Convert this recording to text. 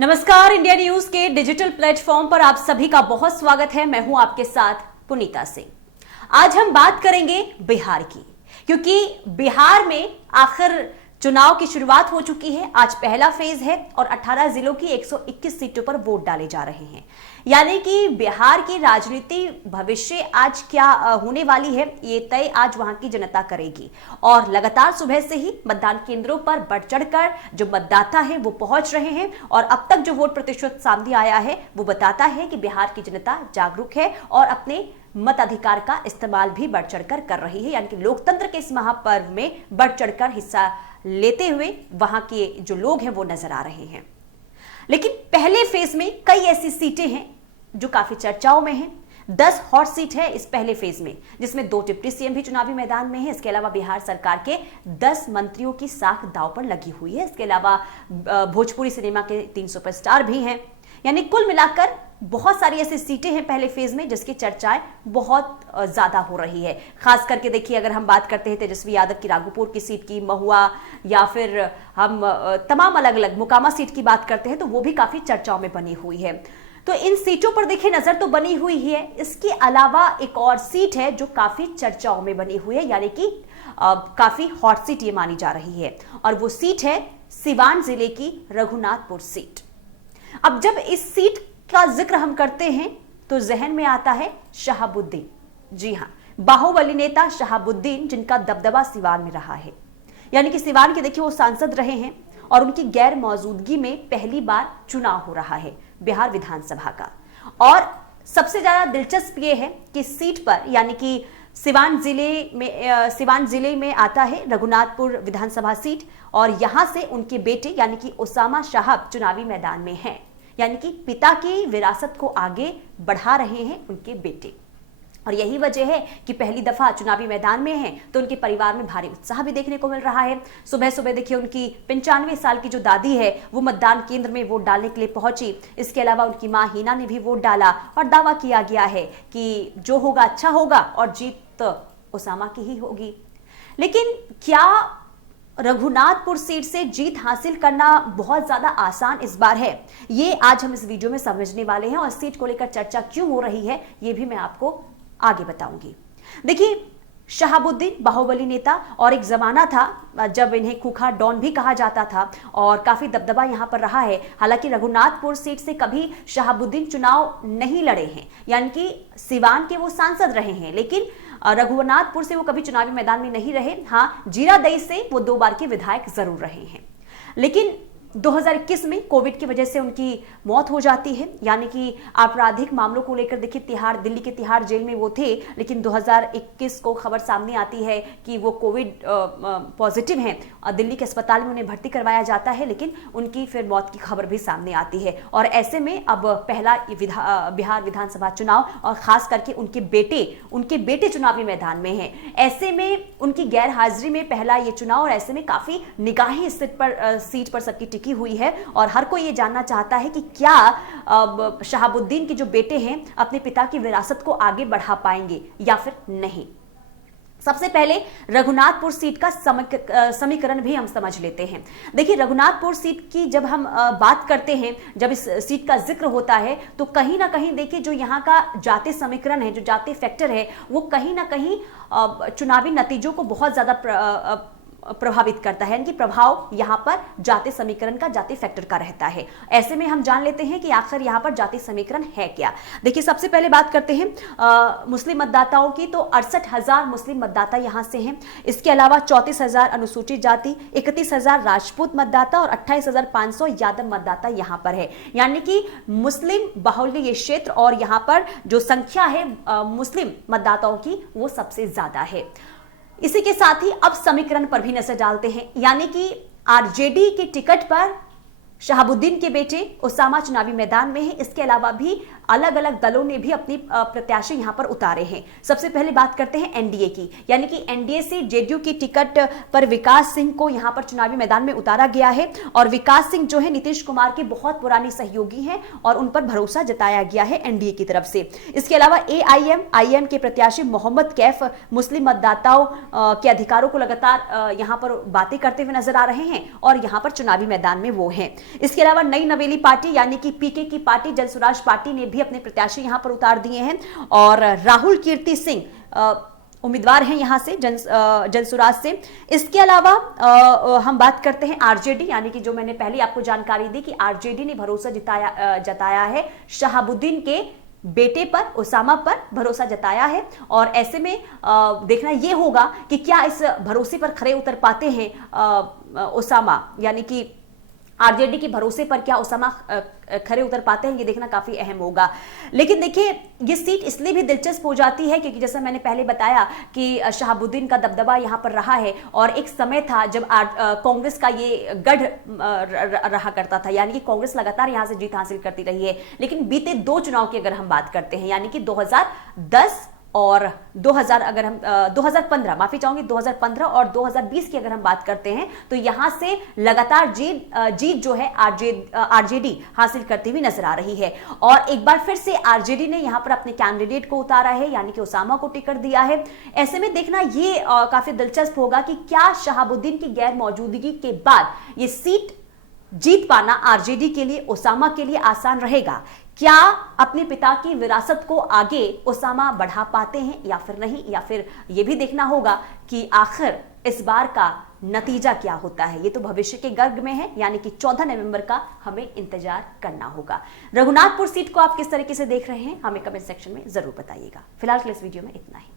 नमस्कार, India news के digital platform पर आप सभी का बहुत स्वागत है। मैं हूं आपके साथ पुनीता सिंह। आज हम बात करेंगे बिहार की, क्योंकि बिहार में आखिर चुनाव की शुरुआत हो चुकी है। आज पहला फेज है और 18 जिलों की 121 सीटों पर वोट डाले जा रहे हैं। यानी कि बिहार की राजनीति भविष्य आज क्या होने वाली है, ये तय आज वहां की जनता करेगी। और लगातार सुबह से ही मतदान केंद्रों पर बढ़ चढ़कर जो मतदाता है वो पहुंच रहे हैं और अब तक जो वोट प्रतिशत सामने आया है वो बताता है कि बिहार की जनता जागरूक है और अपने मताधिकार का इस्तेमाल भी बढ़ चढ़कर कर रही है। यानी कि लोकतंत्र के इस महापर्व में बढ़ चढ़कर हिस्सा लेते हुए वहां के जो लोग हैं वो नजर आ रहे हैं। लेकिन पहले फेज में कई ऐसी सीटें हैं जो काफी चर्चाओं में हैं। 10 हॉट सीट है इस पहले फेज में, जिसमें 2 डिप्टी सीएम भी चुनावी मैदान में है। इसके अलावा बिहार सरकार के 10 मंत्रियों की साख दांव पर लगी हुई है। इसके अलावा भोजपुरी सिनेमा के 3 सुपरस्टार भी हैं। यानी कुल मिलाकर बहुत सारी ऐसी सीटें हैं पहले फेज में जिसकी चर्चाएं बहुत ज्यादा हो रही है। खास करके देखिए, अगर हम बात करते हैं तेजस्वी यादव की राघोपुर की सीट की, महुआ, या फिर हम तमाम अलग अलग मोकामा सीट की बात करते हैं तो वो भी काफी चर्चाओं में बनी हुई है। तो इन सीटों पर देखिए नजर तो बनी हुई ही है। इसके अलावा एक और सीट है जो काफी चर्चाओं में बनी हुई है, यानी कि काफी हॉट सीट ये मानी जा रही है, और वो सीट है सिवान जिले की रघुनाथपुर सीट। अब जब इस सीट का जिक्र हम करते हैं तो जहन में आता है शहाबुद्दीन। जी हां, बाहुबली नेता शहाबुद्दीन, जिनका दबदबा सिवान में रहा है। यानी कि सिवान के देखिए वो सांसद रहे हैं और उनकी गैर मौजूदगी में पहली बार चुनाव हो रहा है बिहार विधानसभा का। और सबसे ज्यादा दिलचस्प ये है कि सीट पर, यानी कि सिवान जिले में आता है रघुनाथपुर विधानसभा सीट, और यहां से उनके बेटे यानी कि उसामा साहब चुनावी मैदान में हैं। यानी कि पिता की विरासत को आगे बढ़ा रहे हैं उनके बेटे, और यही वजह है कि पहली दफा चुनावी मैदान में हैं तो उनके परिवार में भारी उत्साह भी देखने को मिल रहा है। सुबह सुबह देखिए उनकी 95 साल की जो दादी है वो मतदान केंद्र में वोट डालने के लिए पहुंची। इसके अलावा उनकी मां हीना ने भी वोट डाला और दावा किया गया है कि जो होगा अच्छा होगा और जीत उसामा की ही होगी। लेकिन क्या रघुनाथपुर सीट से जीत हासिल करना बहुत ज्यादा आसान इस बार है? ये आज हम इस वीडियो में समझने वाले हैं, और सीट को लेकर चर्चा क्यों हो रही है ये भी मैं आपको आगे बताऊंगी। देखिए, शहाबुद्दीन बाहुबली नेता, और एक जमाना था जब इन्हें खूंखार डॉन भी कहा जाता था और काफी दबदबा यहां पर रहा है। हालांकि रघुनाथपुर सीट से कभी शहाबुद्दीन चुनाव नहीं लड़े हैं, यानी कि सिवान के वो सांसद रहे हैं, लेकिन रघुनाथपुर से वो कभी चुनावी मैदान में नहीं रहे। हाँ, जीरादेई से वो 2 बार के विधायक जरूर रहे हैं। लेकिन 2021 में कोविड की वजह से उनकी मौत हो जाती है। यानी कि आपराधिक मामलों को लेकर देखिए दिल्ली के तिहाड़ जेल में वो थे, लेकिन 2021 को खबर सामने आती है कि वो कोविड पॉजिटिव हैं और दिल्ली के अस्पताल में उन्हें भर्ती करवाया जाता है, लेकिन उनकी फिर मौत की खबर भी सामने आती है। और ऐसे में अब पहला बिहार विधानसभा चुनाव, और खास करके उनके बेटे चुनावी मैदान में है। ऐसे में उनकी गैर हाजिरी में पहला ये चुनाव, और ऐसे में काफी निगाहें इस सीट पर सबकी की हुई है, और हर कोई ये जानना चाहता है कि क्या शहाबुद्दीन के जो बेटे हैं अपने पिता की विरासत को आगे बढ़ा पाएंगे या फिर नहीं। सबसे पहले रघुनाथपुर सीट का समीकरण भी हम समझ लेते हैं। देखिए, रघुनाथपुर सीट की जब हम बात करते हैं, जब इस सीट का जिक्र होता है तो कहीं ना कहीं देखिए जो यहाँ का जातीय समीकरण है, जो जातीय फैक्टर है, वो कहीं ना कहीं चुनावी नतीजों को बहुत ज्यादा प्रभावित करता है। यानी कि प्रभाव यहां पर जातीय समीकरण का, जातीय फैक्टर का रहता है। ऐसे में हम जान लेते हैं कि आखिर यहां पर जातीय समीकरण है क्या। देखिए, सबसे पहले बात करते हैं मुस्लिम मतदाताओं की, तो 68,000 मुस्लिम मतदाता यहां से हैं। इसके अलावा 34,000 अनुसूचित जाति, 31,000 राजपूत मतदाता और 28,500 यादव मतदाता यहां पर है। यानी कि मुस्लिम बाहुल्य ये क्षेत्र, और यहां पर जो संख्या है मुस्लिम मतदाताओं की वो सबसे ज्यादा है। इसी के साथ ही अब समीकरण पर भी नजर डालते हैं। यानी कि आरजेडी के टिकट पर शहाबुद्दीन के बेटे उसामा चुनावी मैदान में है। इसके अलावा भी अलग अलग दलों ने भी अपनी प्रत्याशी यहां पर उतारे हैं। सबसे पहले बात करते हैं एनडीए की, यानी कि एनडीए से जेडीयू की टिकट पर विकास सिंह को यहां पर चुनावी मैदान में उतारा गया है और विकास सिंह जो है नीतीश कुमार के बहुत पुराने सहयोगी हैं और उन पर भरोसा जताया गया है एनडीए की तरफ से। इसके अलावा एआईएम के प्रत्याशी मोहम्मद कैफ मुस्लिम मतदाताओं के अधिकारों को लगातार यहां पर बातें करते हुए नजर आ रहे हैं और यहां पर चुनावी मैदान में वो हैं। इसके अलावा नई नवेली पार्टी यानी कि पीके की पार्टी जनसुराज पार्टी ने भी अपने प्रत्याशी यहां पर उतार दिए हैं और राहुल कीर्ति सिंह उम्मीदवार हैं यहां से जनसुराज से। इसके अलावा हम बात करते हैं आरजेडी, यानी कि जो मैंने पहले आपको जानकारी दी कि आरजेडी ने भरोसा जताया है शहाबुद्दीन के बेटे पर, उसामा पर भरोसा जताया है और ऐसे में देखना यह होगा कि क्या इस भरोसे पर खरे उतर पाते हैं उसामा, यानी कि आरजेडी के भरोसे पर क्या उसामा खरे उतर पाते हैं, ये देखना काफी अहम होगा। लेकिन देखिए ये सीट इसलिए भी दिलचस्प हो जाती है क्योंकि जैसा मैंने पहले बताया कि शहाबुद्दीन का दबदबा यहां पर रहा है और एक समय था जब कांग्रेस का ये गढ़ रहा करता था, यानी कि कांग्रेस लगातार यहां से जीत हासिल करती रही है। लेकिन बीते 2 चुनाव की अगर हम बात करते हैं, यानी कि 2010 और 2015 माफी चाहूंगी 2015 और 2020 की अगर हम बात करते हैं तो यहां से लगातार जीत जो है आरजेडी हासिल करती हुई नजर आ रही है और एक बार फिर से आरजेडी ने यहां पर अपने कैंडिडेट को उतारा है, यानी कि उसामा को टिकट दिया है। ऐसे में देखना यह काफी दिलचस्प होगा कि क्या शहाबुद्दीन की गैर मौजूदगी के बाद यह सीट जीत पाना आरजेडी के लिए, उसामा के लिए आसान रहेगा। क्या अपने पिता की विरासत को आगे उसामा बढ़ा पाते हैं या फिर नहीं, या फिर यह भी देखना होगा कि आखिर इस बार का नतीजा क्या होता है। ये तो भविष्य के गर्ग में है, यानी कि 14 नवंबर का हमें इंतजार करना होगा। रघुनाथपुर सीट को आप किस तरीके से देख रहे हैं हमें कमेंट सेक्शन में जरूर बताइएगा। फिलहाल के लिए इस वीडियो में इतना ही।